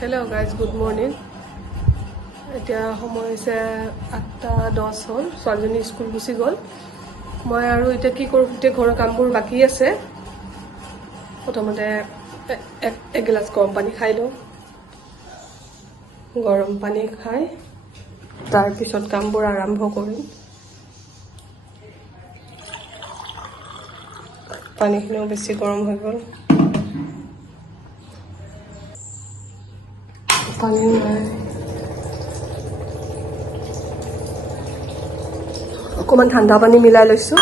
Hello guys, good morning. এতিয়া সময় হৈছে 8:10 হ'ল। ছোৱালীজনী স্কুল গুচি গ'ল। মই আৰু এতিয়া কি কৰোঁ, গোটেই ঘৰৰ কামবোৰ বাকী আছে। প্ৰথমতে এক গিলাচ গৰম পানী খাই লওঁ। গৰম পানী খাই তাৰপিছত কামবোৰ আৰম্ভ কৰিম। পানীখিনিও বেছি গৰম হৈ গ'ল। পানী নাই, অকণমান ঠাণ্ডা পানী মিলাই লৈছোঁ।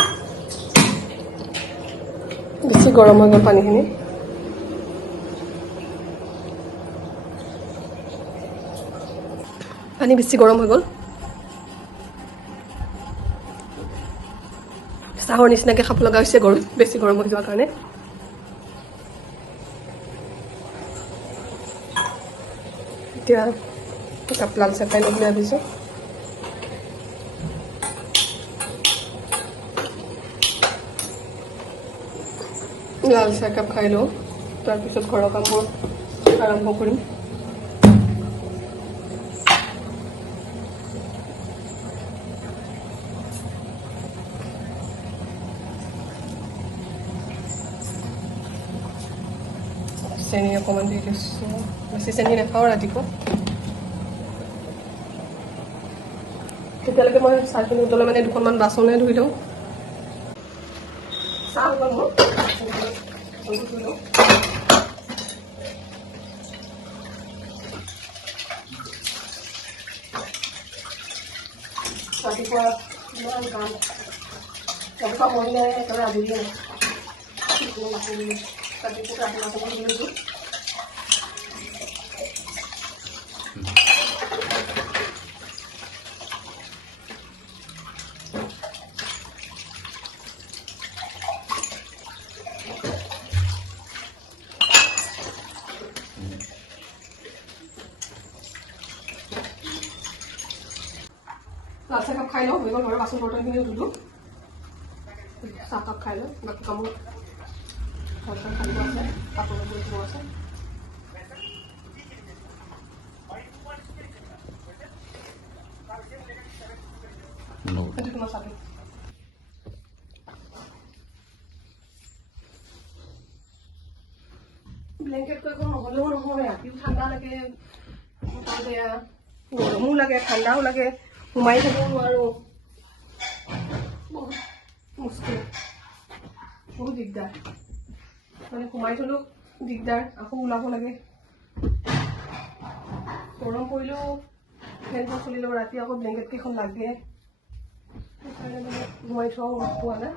বেছি গৰম হৈ গ'ল পানীখিনি। পানী বেছি গৰম হৈ গ'ল। চাহৰ নিচিনাকৈ খাব লগা হৈছে বেছি গৰম হৈ যোৱাৰ কাৰণে। এতিয়া একাপ লাল চাহ খাই ল'ম বুলি ভাবিছোঁ। লাল চাহ একাপ খাই লওঁ, তাৰপিছত ঘৰৰ কামবোৰ আৰম্ভ কৰিম। চেনি অকণমান দি দিছোঁ, বেছি চেনি নাখাওঁ ৰাতিপুৱা। তেতিয়ালৈকে মই চাহখিনি উতলে মানে দুখনমান বাচনে ধুই লওঁ। চাহ উতল মোৰ ৰাতিপুৱা ইমান কাম, ৰাতিপুৱা মৰিলে একেবাৰে আজৰিয়ে নাই। লাল চাহ কাপ খাই লওঁ, হৈ গ'ল ঘৰৰ বাচন বৰ্তনখিনিও ধুলোঁ। চাহ কাপ খাই লওঁ, বাকী কামবোৰ ঘৰ চৰ খালিব আছে, কাপোৰ ধুব আছে। সেইটো তোমাৰ চাবি। ব্লেংকেটটো একো নহ'লেও নহয়, ৰাতিও ঠাণ্ডা লাগে, বেয়া গৰমো লাগে, ঠাণ্ডাও লাগে, সোমাই থাকিব নোৱাৰোঁ। বহুত মুস্কিল, বহুত দিগদাৰ। মানে সোমাই থ'লেও দিগদাৰ, আকৌ ওলাব লাগে। গৰম পৰিলেও ফেনখন চলি ল'ব, ৰাতি আকৌ ব্লেংকেট কেইখন লাগে। সেইকাৰণে মানে সোমাই থোৱাও পোৱা নাই।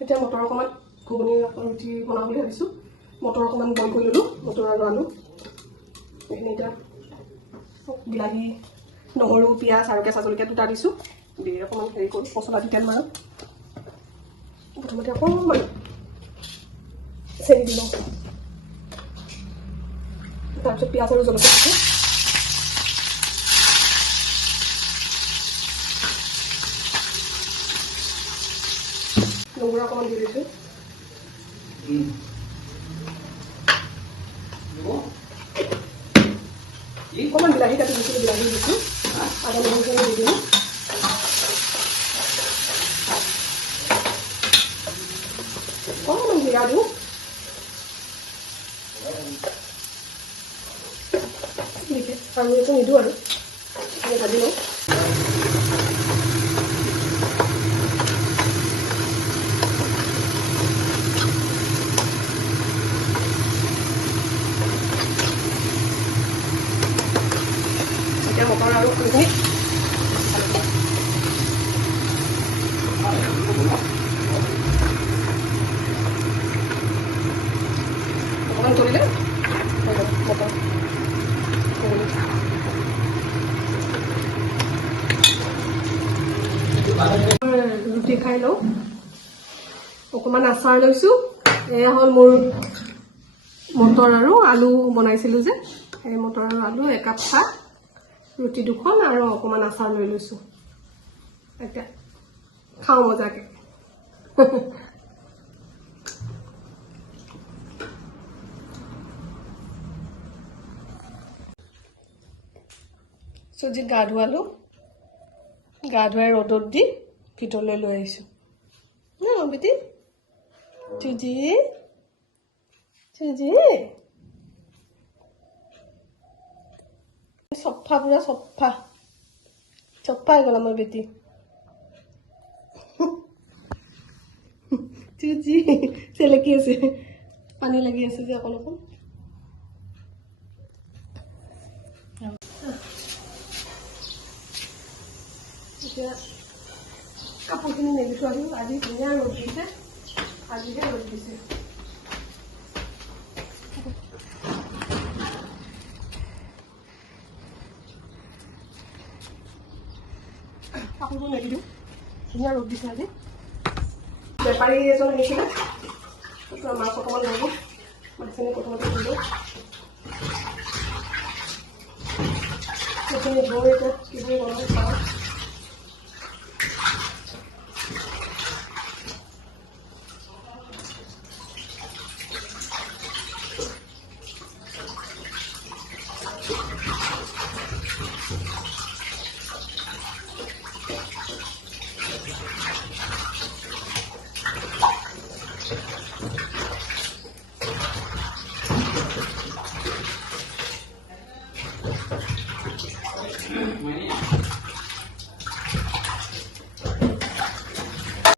এতিয়া মটৰ অকণমান ঘুগুনি ৰুটি বনাম বুলি ভাবিছোঁ। মটৰ অকণমান বইল কৰি ল'লোঁ, মটৰ আৰু আলু। এইখিনি এতিয়া বিলাহী, নহৰু, পিঁয়াজ আৰু কেঁচা জলকীয়া দুটা দিছোঁ। দি অকণমান হেৰি কৰোঁ, মছলা দি তেল মাৰোঁ। প্ৰথমতে অকণমান চেনি দি লওঁ, তাৰপিছত পিঁয়াজ আৰু জলকীয়া দিছোঁ। নহৰু অকণমান দি দিছোঁ। অকণমান বিলাহী কাটি দিছিলোঁ, বিলাহী দিছোঁ। আদা নহৰুখিনি দি দিলোঁ। অকণমান জিৰা দিওঁ। আৰু একো নিদিওঁ আৰু ভাজি লওঁ। এতিয়া মটৰ আৰু আলুখিনি অকণমান তলিলে মটৰ ৰুটি খাই লওঁ। অকণমান আচাৰ লৈছোঁ। এয়া হ'ল মোৰ মটৰ আৰু আলু বনাইছিলোঁ যে, সেই মটৰ আৰু আলু, একাপ চাহ, ৰুটি দুখন আৰু অকণমান আচাৰ লৈ লৈছোঁ। এতিয়া খাওঁ মজাকে চুজিক গা ধুৱালোঁ গা ধুৱাই ৰ'দত দি ভিতৰলৈ লৈ আহিছোঁ ন বেটি চুজি চুজি চফা পুৰা চফা চফা হৈ গ'ল আমাৰ বেটি চুজি চেলেকি আছে পানী লাগি আছে যে অকণ অকণ এতিয়া কাপোৰখিনি মেলি থৈ আহিম আজি ধুনীয়া ৰ'দ দিছে আজিহে ৰ'দ দিছে কাপোৰবোৰ মেলি দিওঁ ধুনীয়া ৰ'দ দিছে আজি বেপাৰী এজন আহিছিলে মাছ অকণমান ল'ব মাছখিনি প্ৰথমতে দিলোঁ সেইখিনি ধুই এতিয়া কিবোৰ বনাব পাৰোঁ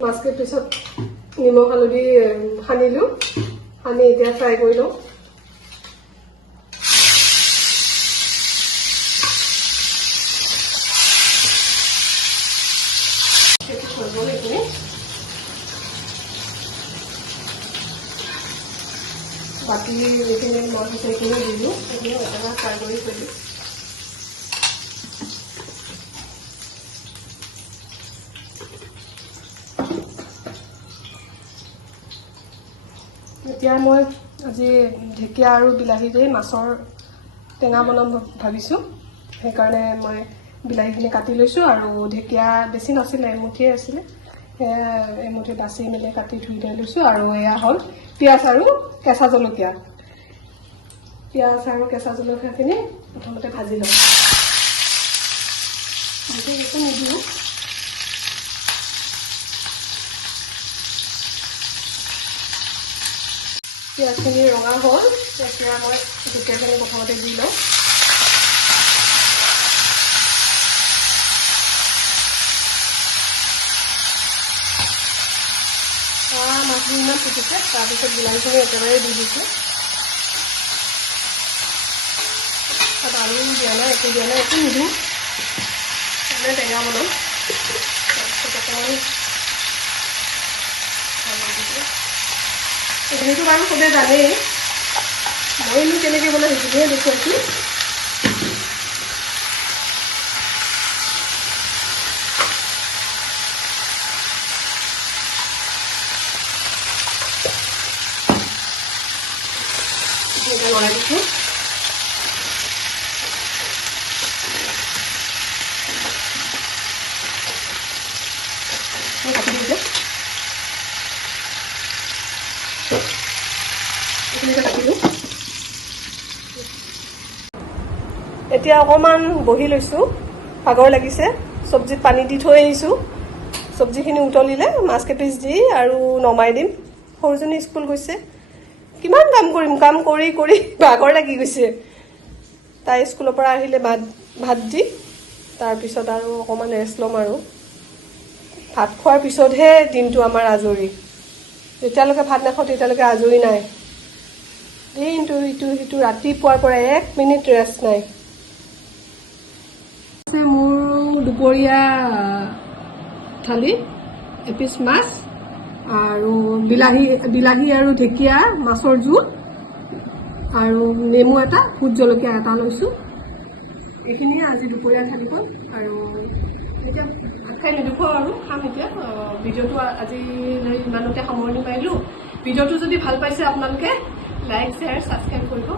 মাছকে পিছত নিমখ হালধি সানিলোঁ সানি এতিয়া ফ্ৰাই কৰি লওঁ বাকী যিখিনি মাছ আছে সেইখিনি দিলোঁ সেইখিনি এটা ফ্ৰাই কৰি থৈ দিওঁ এতিয়া মই আজি ঢেকীয়া আৰু বিলাহীৰে মাছৰ টেঙা বনাম ভাবিছোঁ সেইকাৰণে মই বিলাহীখিনি কাটি লৈছোঁ আৰু ঢেকীয়া বেছি নাছিলে এমুঠিয়ে আছিলে সেয়া এমুঠি বাচি মেলি কাটি ধুই থৈ লৈছোঁ আৰু এয়া হ'ল পিঁয়াজ আৰু কেঁচা জলকীয়া প্ৰথমতে ভাজি লওঁ বেছি একো নিদিওঁ পিঁয়াজখিনি ৰঙা হ'ল এতিয়া মই ঢেকীয়াখিনি প্ৰথমতে দি লওঁ মাছখিনি ইমান ফুটিছে তাৰপিছত বিলাহীখিনি একেবাৰে দি দিছোঁ তাত আলু দিয়া নাই একো নিদিওঁ মানে টেঙা বনাম তাৰপিছত অকণমান এইখিনিতো বাৰু চবেই জানেই মইনো কেনেকৈ বনাই সেইখিনিহে দেখুৱাইছোঁ লৰাই দিছোঁ কাটি দিওঁ যে এইখিনিকে কাটি দিওঁ এতিয়া অকণমান বহি লৈছোঁ ভাগৰ লাগিছে চব্জিত পানী দি থৈ আহিছোঁ চব্জিখিনি উতলিলে মাছ কেইপিচ দি আৰু নমাই দিম সৰুজনী স্কুল গৈছে কিমান কাম কৰিম কাম কৰি কৰি ভাগৰ লাগি গৈছে তাই স্কুলৰ পৰা আহিলে ভাত দি তাৰপিছত আৰু অকণমান ৰেষ্ট ল'ম আৰু ভাত খোৱাৰ পিছতহে দিনটো আমাৰ আজৰি যেতিয়ালৈকে ভাত নাখাওঁ তেতিয়ালৈকে আজৰি নাই দিনটো ইটো সিটো ৰাতিপুৱাৰ পৰা 1 মিনিট ৰেষ্ট নাই মোৰ দুপৰীয়া থালি এপিচ মাছ আৰু বিলাহী আৰু ঢেকীয়া মাছৰ জোল আৰু নেমু এটা ভোট জলকীয়া এটা লৈছোঁ এইখিনিয়ে আজি দুপৰীয়া থালিখন আৰু এতিয়া ভাত খাই নেদেখুৱাওঁ আৰু খাম এতিয়া ভিডিঅ'টো আজিলৈ ইমানতে সামৰণি মাৰিলোঁ ভিডিঅ'টো যদি ভাল পাইছে আপোনালোকে লাইক শ্বেয়াৰ ছাবস্ক্ৰাইব কৰিব